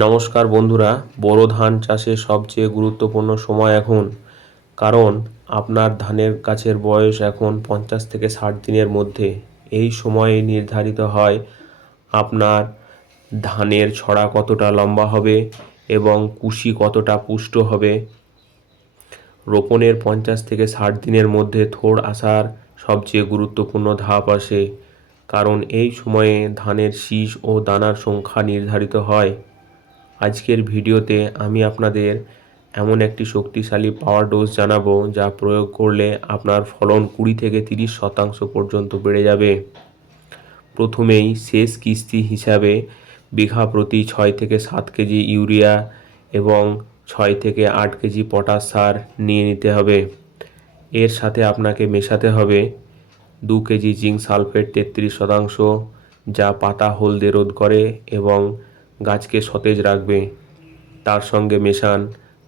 নমস্কার বন্ধুরা, বোরো ধান চাষে সবচেয়ে গুরুত্বপূর্ণ সময় এখন। কারণ আপনার ধানের গাছের বয়স এখন 50 থেকে 60 দিনের মধ্যে। এই সময়ে নির্ধারিত হয় আপনার ধানের ছড়া কতটা লম্বা হবে এবং কুশি কতটা পুষ্ট হবে। রোপণের 50 থেকে 60 দিনের মধ্যে থোড় আসার সবচেয়ে গুরুত্বপূর্ণ ধাপ আসে, কারণ এই সময়ে ধানের শীষ ও দানার সংখ্যা নির্ধারিত হয়। আজকের ভিডিওতে আমি আপনাদের এমন একটি শক্তিশালী পাওয়ার ডোজ জানাবো যা প্রয়োগ করলে আপনার ফলন 20 থেকে 30% পর্যন্ত বেড়ে যাবে। প্রথমেই শেষ কিস্তি হিসাবে বিঘা প্রতি 6 থেকে 7 কেজি ইউরিয়া এবং 6 থেকে 8 কেজি পটাশ সার নিয়ে নিতে হবে। এর সাথে আপনাকে মেশাতে হবে 2 কেজি জিঙ্ক সালফেট 33%, যা পাতা হলদে রোধ করে এবং গাছকে সতেজ রাখবে। তার সঙ্গে মেশান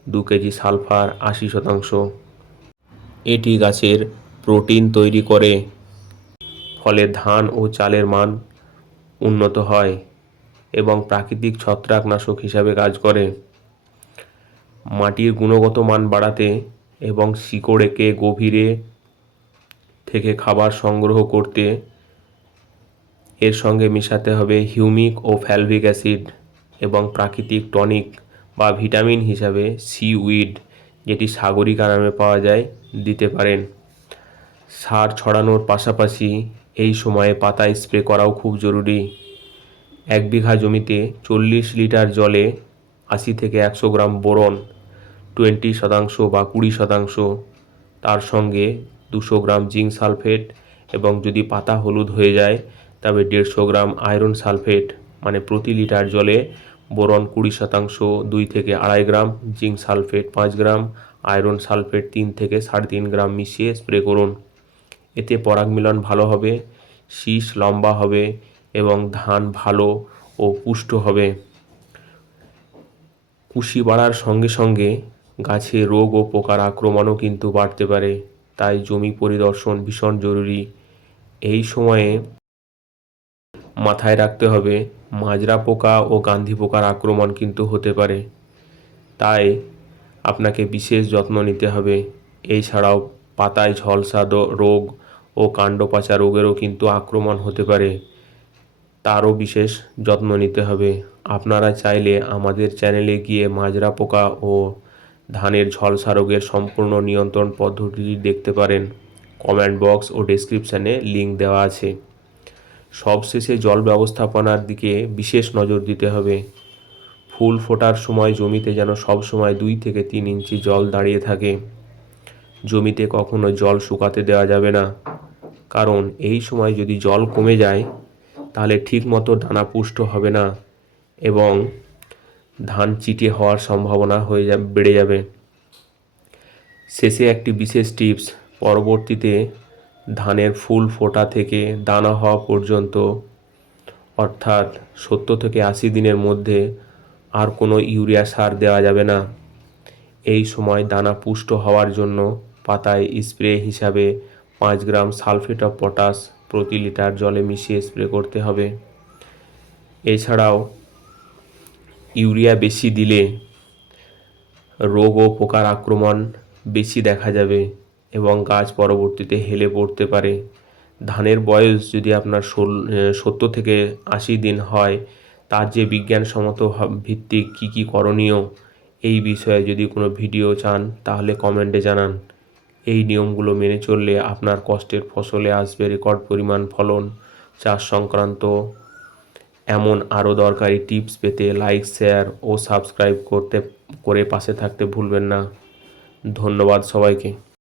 2 কেজি সালফার 80%। এটি গাছের প্রোটিন তৈরি করে, ফলে ধান ও চালের মান উন্নত হয় এবং প্রাকৃতিক ছত্রাকনাশক হিসাবে কাজ করে। মাটির গুণগত মান বাড়াতে এবং শিকড়কে গভীরে থেকে খাবার সংগ্রহ করতে এর সঙ্গে মেশাতে হবে হিউমিক ও ফ্যালভিক অ্যাসিড এবং প্রাকৃতিক টনিক বা ভিটামিন হিসাবে সিউইড, যেটি সাগরিকা নামে পাওয়া যায়, দিতে পারেন। সার ছড়ানোর পাশাপাশি এই সময়ে পাতা স্প্রে করাও খুব জরুরি। 1 বিঘা জমিতে 40 লিটার জলে 80 থেকে 100 গ্রাম বোরন, 20% বা 20%, তার সঙ্গে 200 গ্রাম জিঙ্ক সালফেট, এবং যদি পাতা হলুদ হয়ে যায় তবে 150 গ্রাম আয়রন সালফেট, মানে প্রতি লিটার জলে বোরন 20%, 2 থেকে 2.5 গ্রাম, জিঙ্ক সালফেট 5 গ্রাম, আয়রন সালফেট 3 থেকে 3.5 গ্রাম মিশিয়ে স্প্রে করুন। এতে পরাগ মিলন ভালো হবে, শীষ লম্বা হবে এবং ধান ভালো ও পুষ্ট হবে। কুশি বাড়ার সঙ্গে সঙ্গে গাছে রোগ ও পোকার আক্রমণও কিন্তু বাড়তে পারে, তাই জমি পরিদর্শন ভীষণ জরুরি। এই সময়ে মাথায় রাখতে হবে মাজরা পোকা ও গান্ধি পোকার আক্রমণ কিন্তু হতে পারে, তাই আপনাকে বিশেষ যত্ন নিতে হবে। এছাড়াও পাতায় ঝলসা রোগ ও কাণ্ড পচা রোগেরও কিন্তু আক্রমণ হতে পারে, তারও বিশেষ যত্ন নিতে হবে। আপনারা চাইলে আমাদের চ্যানেলে গিয়ে মাজরা পোকা ও ধানের ঝলসা রোগের সম্পূর্ণ নিয়ন্ত্রণ পদ্ধতিটি দেখতে পারেন। কমেন্ট বক্স ও ডেসক্রিপশানে লিঙ্ক দেওয়া আছে। সবশেষে জল ব্যবস্থাপনার দিকে বিশেষ নজর দিতে হবে। ফুল ফোটার সময় জমিতে যেন সব সময় 2 থেকে 3 ইঞ্চি জল দাঁড়িয়ে থাকে। জমিতে কখনো জল শুকাতে দেওয়া যাবে না, কারণ এই সময় যদি জল কমে যায় তাহলে ঠিকমতো দানা পুষ্ট হবে না এবং ধান চিটে হওয়ার সম্ভাবনা বেড়ে যাবে। শেষে একটি বিশেষ টিপস, পরবর্তীতে ধানের ফুল ফোটা থেকে দানা হওয়া পর্যন্ত, অর্থাৎ 70 থেকে 80 দিনের মধ্যে আর কোনো ইউরিয়া সার দেওয়া যাবে না। এই সময় দানা পুষ্ট হওয়ার জন্য পাতায় স্প্রে হিসাবে 5 গ্রাম সালফেট অফ পটাশ প্রতি লিটার জলে মিশিয়ে স্প্রে করতে হবে। এছাড়াও ইউরিয়া বেশি দিলে রোগ ও পোকার আক্রমণ বেশি দেখা যাবে এবং গাছ পরবর্তীতে হেলে পড়তে পারে। ধানের বয়স যদি আপনার 70 থেকে 80 দিন হয়, তার যে বিজ্ঞানসম্মত ভিত্তিক কী করণীয়, এই বিষয়ে যদি কোনো ভিডিও চান তাহলে কমেন্টে জানান। এই নিয়মগুলো মেনে চললে আপনার কষ্টের ফসলে আসবে রেকর্ড পরিমাণ ফলন। চাষ সংক্রান্ত এমন আরও দরকারি টিপস পেতে লাইক, শেয়ার ও সাবস্ক্রাইব করে পাশে থাকতে ভুলবেন না। ধন্যবাদ সবাইকে।